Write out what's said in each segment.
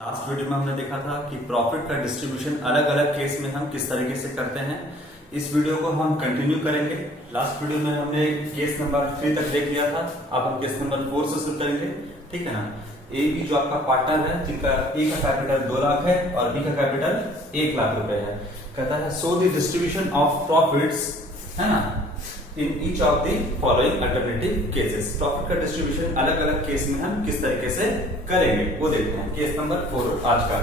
Last video में हमने देखा था कि प्रॉफिट का डिस्ट्रीब्यूशन अलग अलग केस में हम किस तरीके से करते हैं। इस वीडियो को हम कंटिन्यू करेंगे। लास्ट वीडियो में हमने केस नंबर 3 तक देख लिया था। अब हम केस नंबर 4 से शुरू करेंगे, ठीक है ना। ए बी जो आपका पार्टनर है, जिनका ए का कैपिटल 2 लाख है और बी का कैपिटल 1 लाख रुपए है, कहता है so the distribution of profits, है ना, in each of the following alternative cases. Profit का डिस्ट्रीब्यूशन अलग अलग केस में हम किस तरीके से करेंगे वो देखते हैं। केस नंबर 4 आज का।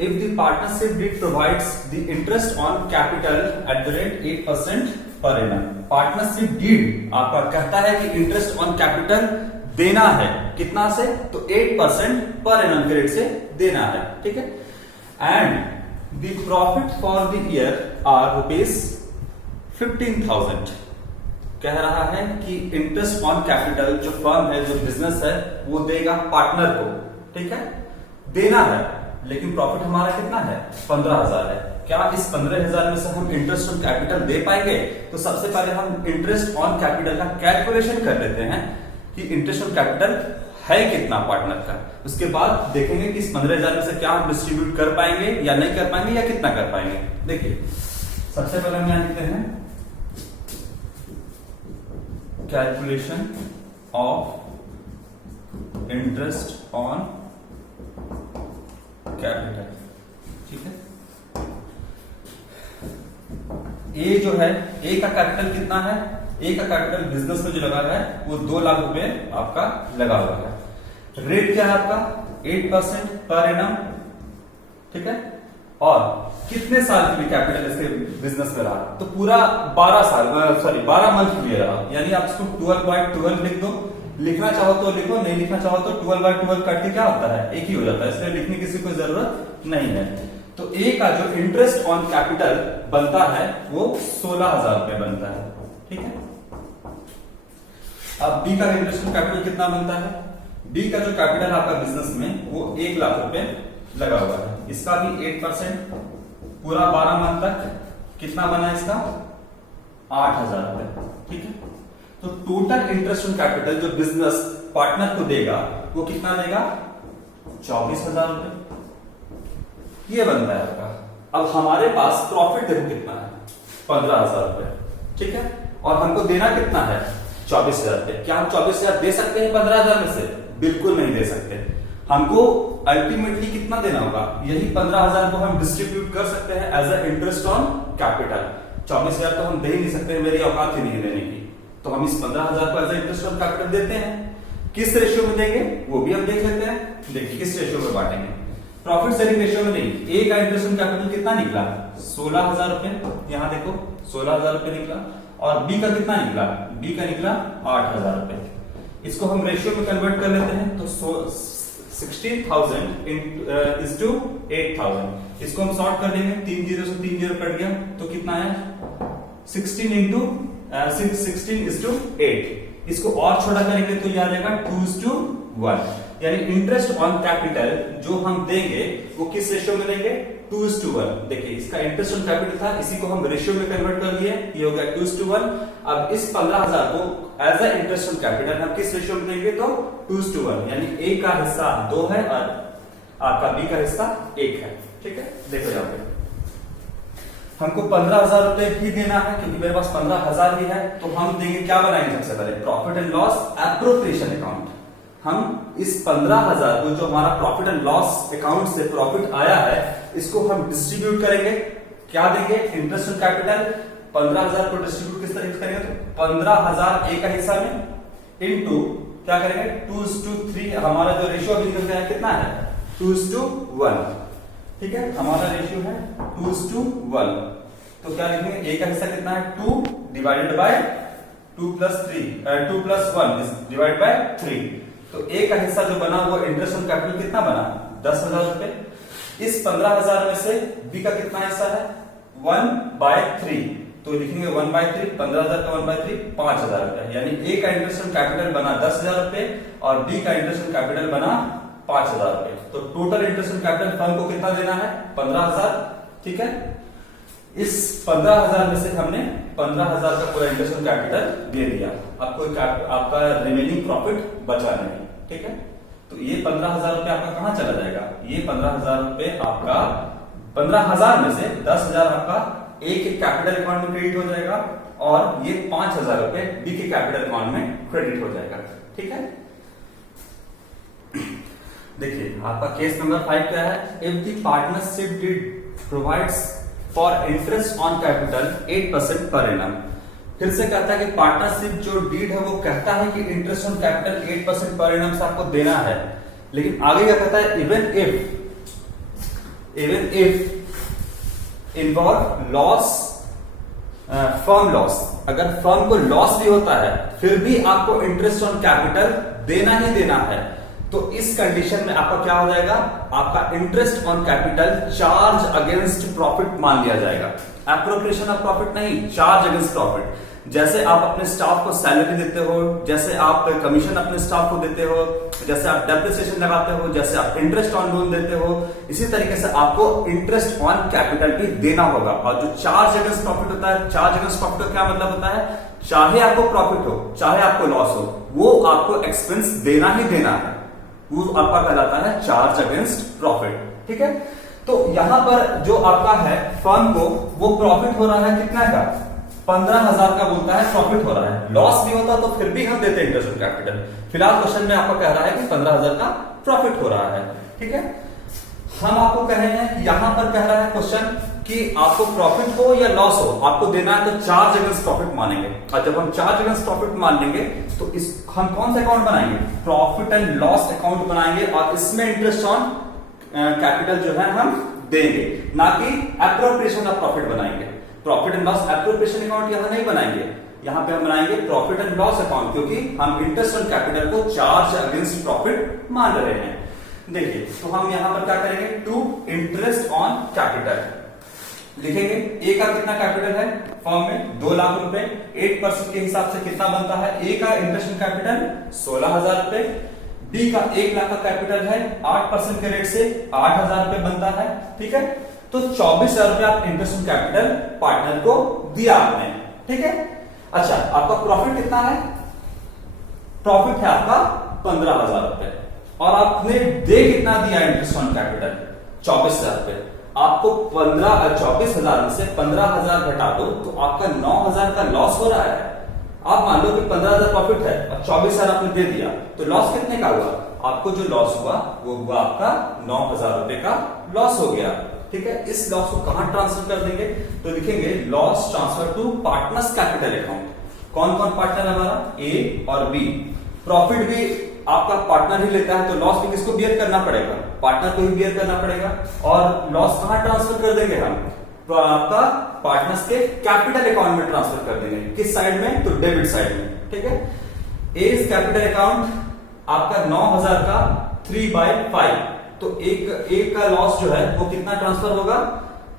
If the partnership deed provides the interest on capital at the rate 8% per annum. Partnership deed आपका कहता है कि इंटरेस्ट ऑन कैपिटल देना है, कितना से, तो 8% पर एनम के रेट से देना है, ठीक है। And the profit for the year are ₹15,000। कह रहा है कि इंटरेस्ट ऑन कैपिटल जो फर्म है, जो बिजनेस है, वो देगा पार्टनर को, ठीक है, देना है, लेकिन प्रॉफिट हमारा कितना है, 15,000 है। क्या इस 15,000 में से हम इंटरेस्ट ऑन कैपिटल दे पाएंगे? तो सबसे पहले हम इंटरेस्ट ऑन कैपिटल का कैलकुलेशन कर लेते हैं कि इंटरेस्ट ऑन कैपिटल है कितना पार्टनर का। उसके बाद देखेंगे कि इस 15,000 में से क्या हम डिस्ट्रीब्यूट कर पाएंगे या नहीं कर पाएंगे, या कितना कर पाएंगे। देखिए, सबसे पहले हम यहां लिखते हैं calculation of interest on capital, ठीक है। ए जो है, ए का कैपिटल कितना है, ए का कैपिटल बिजनेस में जो लगा है वो 2 लाख रुपए आपका लगा हुआ है। रेट क्या है आपका 8% पर एनम, ठीक है। और कितने साल के लिए कैपिटल इसके बिजनेस में रहा, तो पूरा 12 मंथ के लिए रहा। यानी आप इसको 12/12 लिख दो, लिखना चाहो तो लिखो, नहीं लिखना चाहो तो 12/12 काट के क्या होता है, एक ही हो जाता है, इसलिए लिखने की कोई जरूरत नहीं है। तो ए का जो इंटरेस्ट ऑन कैपिटल बनता है वो 16,000 रुपए बनता है, ठीक है। अब बी का इंटरेस्ट ऑन कैपिटल कितना बनता है, बी का जो कैपिटल आपका बिजनेस में वो 1 लाख रुपए लगा हुआ है, इसका भी 8% पूरा 12 मंथ तक कितना बना इसका 8,000 रुपए, ठीक है। तो टोटल इंटरेस्ट ऑन कैपिटल जो बिजनेस पार्टनर को देगा वो कितना देगा 24,000 रुपए, ये बनता है आपका। अब हमारे पास प्रॉफिट देखो कितना है 15,000 रुपए, ठीक है, और हमको देना कितना है 24,000 रुपए। क्या हम 24,000 दे सकते हैं 15,000 में से? बिल्कुल नहीं दे सकते। हमको अल्टीमेटली कितना देना होगा, यही 15,000 को हम डिस्ट्रीब्यूट कर सकते हैं as a interest on capital. 24,000 तो हम दे ही नहीं सकते, मेरी औकात ही नहीं देने की, तो हम इस 15,000 को as a interest on capital देते हैं। किस रेशियो में देंगे वो भी हम देख लेते हैं। देखिए किस रेशियो में बांटेंगे, प्रॉफिट शेयरिंग रेशियो में नहीं। ए का इंटरेस्ट ऑन कैपिटल कितना निकला 16,000 रुपए, यहां देखो 16,000 रुपए निकला, और बी का कितना निकला, बी का निकला 8,000 रुपए। इसको हम रेशियो में कन्वर्ट कर लेते हैं, तो 16,000 इज टू 8,000। इसको हम सॉर्ट कर लेंगे, 3 जीरो से 3 जीरो कट गया तो कितना है 16 इज टू 8। इसको और छोटा करेंगे तो यह आ जाएगा 2:1। यानी इंटरेस्ट ऑन कैपिटल जो हम देंगे वो किस रेशियो में देंगे 2:1। देखिए इसका इंटरेस्ट ऑन कैपिटल था, इसी को हम रेशियो में कन्वर्ट कर लिए, ये हो गया 2:1। अब इस 15,000 को as a interest on capital हम किस रेशियो में देंगे तो 2:1। यानी ए का हिस्सा 2 है और आपका बी का हिस्सा 1 है, ठीक है। देखो यहाँ पे हमको 15,000 रुपए भी देना है, क्योंकि मेरे पास 15,000 भी है, तो हम देंगे क्या बनाएंगे सबसे पहले profit and loss appropriation account. हम इस 15,000 को जो हमारा प्रॉफिट एंड लॉस अकाउंट से प्रॉफिट आया है इसको हम डिस्ट्रीब्यूट करेंगे। क्या देंगे, इंटरेस्ट ऑन कैपिटल 15,000 को डिस्ट्रीब्यूट किस तरीके से करेंगे, तो 15,000 ए का हिस्सा में इनटू क्या करेंगे 2:3। हमारा जो रेशियो अभी निकल गया कितना है 2:1, ठीक है, हमारा रेशियो है 2:1। तो क्या लिखेंगे, ए का हिस्सा कितना है 2 डिवाइडेड बाय 2 + 1 डिवाइड बाय 3। तो ए का हिस्सा जो बना वो इंटरेस्ट ऑन कैपिटल कितना बना 10,000 रुपए। इस 15,000 में से बी का कितना हिस्सा है 1/3, तो लिखेंगे 1/3, 15,000 का 1/3 5,000 रुपए। यानी ए का इंटरेस्ट ऑन कैपिटल बना 10,000 रुपए और बी का इंटरेस्ट ऑन कैपिटल बना 5,000 रुपए। तो total interest on capital firm को कितना देना है 15,000, ठीक है। इस 15,000 में से हमने 15,000 का पूरा इंटरेस्ट ऑन कैपिटल दे दिया। अब कोई आपका रिमेनिंग प्रॉफिट बचा नहीं, ठीक है। तो ये 15,000 रुपये आपका कहां चला जाएगा? ये 15,000 रुपये आपका 15,000 में से 10,000 आपका ए के कैपिटल अकाउंट में क्रेडिट हो जाएगा और ये 5,000 रुपये बी के कैपिटल अकाउंट में क्रेडिट हो जाएगा। ठीक है, देखिए आपका केस नंबर 5 क्या है? If the partnership deed provides for interest on capital 8% per annum. फिर से कहता है कि पार्टनरशिप जो डीड है वो कहता है कि interest on capital 8% per annum से आपको देना है, लेकिन आगे क्या कहता है? Even if involve loss, firm loss, अगर फर्म को लॉस भी होता है फिर भी आपको इंटरेस्ट ऑन कैपिटल देना ही देना है, तो इस कंडीशन में आपका क्या हो जाएगा? आपका interest on capital charge against profit मान लिया जाएगा। एप्रोप्रिएशन ऑफ प्रॉफिट नहीं, चार्ज अगेंस्ट प्रॉफिट। जैसे आप अपने स्टाफ को सैलरी देते हो, जैसे आप कमीशन अपने स्टाफ को देते हो, जैसे आप डेप्रिसिएशन लगाते हो, जैसे आप इंटरेस्ट ऑन लोन देते हो, इसी तरीके से आपको इंटरेस्ट ऑन कैपिटल भी देना होगा। और जो चार्ज अगेंस्ट प्रॉफिट होता है, चार्ज अगेंस्ट प्रॉफिट का क्या मतलब होता है? चाहे आपको प्रॉफिट हो चाहे आपको लॉस हो, वो आपको एक्सपेंस देना ही देना है, वो आपका कहलाता है चार्ज अगेंस्ट प्रॉफिट। ठीक है, तो यहां पर जो आपका है फर्म को वो प्रॉफिट हो रहा है कितना का? 15,000 का बोलता है प्रॉफिट हो रहा है। लॉस भी होता तो फिर भी हम देते इंटरेस्ट ऑन कैपिटल। फिलहाल क्वेश्चन में आपको कह रहा है कि 15,000 का प्रॉफिट हो रहा है। ठीक है, हम आपको कह रहे हैं यहां पर कह रहा है क्वेश्चन कि आपको प्रॉफिट हो या लॉस हो आपको देना है, तो चार्ज अगेंस्ट प्रॉफिट मानेंगे। और जब हम चार्ज अगेंस्ट प्रॉफिट मान लेंगे तो इस हम कौन सा अकाउंट बनाएंगे? प्रॉफिट एंड लॉस अकाउंट बनाएंगे और इसमें इंटरेस्ट ऑन कैपिटल जो है हम देंगे, ना कि एप्रोप्रिएशन ऑफ प्रॉफिट बनाएंगे। Profit and loss appropriation account यहां नहीं बनाएंगे, यहां पे हम बनाएंगे प्रॉफिट एंड लॉस अकाउंट, क्योंकि हम इंटरेस्ट ऑन कैपिटल को चार्ज अगेंस्ट प्रॉफिट मान रहे हैं। देखिए, तो हम यहां पर क्या करेंगे? टू इंटरेस्ट ऑन कैपिटल लिखेंगे। ए का कितना कैपिटल है फर्म में? 2 लाख रुपए। 8% के हिसाब से कितना बनता है? ए का इंटरेस्ट ऑन कैपिटल 16,000 रुपए। बी का 1 लाख का कैपिटल है, 8% के रेट से 8,000 रुपए बनता है। ठीक है, तो 24,000 रुपए आप इंटरेस्ट ऑन कैपिटल पार्टनर को दिया आपने। ठीक है, अच्छा आपका प्रॉफिट कितना है? प्रॉफिट है आपका 15,000 रुपए और आपने दे कितना दिया इंटरेस्ट ऑन कैपिटल? 24,000 रुपए। आपको 24,000 में से 15,000 घटा दो तो आपका 9,000 का लॉस हो रहा है। आप मान लो कि 15,000 प्रॉफिट है और 24,000 आपने दे दिया, तो लॉस कितने का हुआ? आपको जो लॉस हुआ वो हुआ आपका 9,000 रुपए का लॉस हो गया। ठीक है, इस लॉस को कहां ट्रांसफर कर देंगे? तो लिखेंगे loss transfer to partners capital account. कौन कौन पार्टनर है हमारा? ए और बी। प्रॉफिट भी आपका पार्टनर ही लेता है, तो लॉस भी किसको बियर करना पड़ेगा? पार्टनर को ही बियर करना पड़ेगा। और लॉस कहां ट्रांसफर कर देंगे हम? तो आपका पार्टनर्स के कैपिटल अकाउंट में ट्रांसफर कर देंगे। किस साइड में? तो डेबिट साइड में। ठीक है, ए कैपिटल अकाउंट आपका 9,000 का 3/5, तो एक का लॉस जो है वो कितना ट्रांसफर होगा?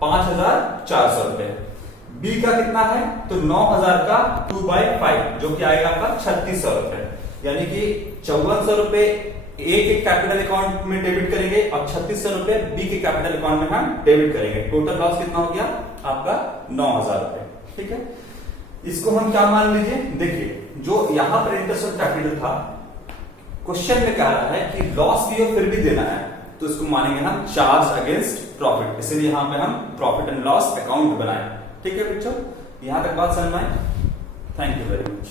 5,400 रुपए। बी का कितना है? तो 9,000 का 2/5 जो कि आएगा आपका 3,600 रुपए, यानी कि 5,400 रुपए ए के कैपिटल अकाउंट में डेबिट करेंगे और 3,600 रुपए बी के कैपिटल अकाउंट में हम डेबिट करेंगे। टोटल लॉस कितना हो गया आपका? 9,000 रुपए। ठीक है, इसको हम क्या मान लीजिए? देखिए, जो यहां पर इंटरेस्ट ऑन कैपिटल था, क्वेश्चन में कह रहा है कि लॉस भी हो फिर भी देना है, तो इसको मानेंगे हम चार्ज अगेंस्ट प्रॉफिट, इसलिए यहां पे हम प्रॉफिट एंड लॉस अकाउंट बनाए। ठीक है बच्चों, यहां तक बात समझ में आई? Thank you very much.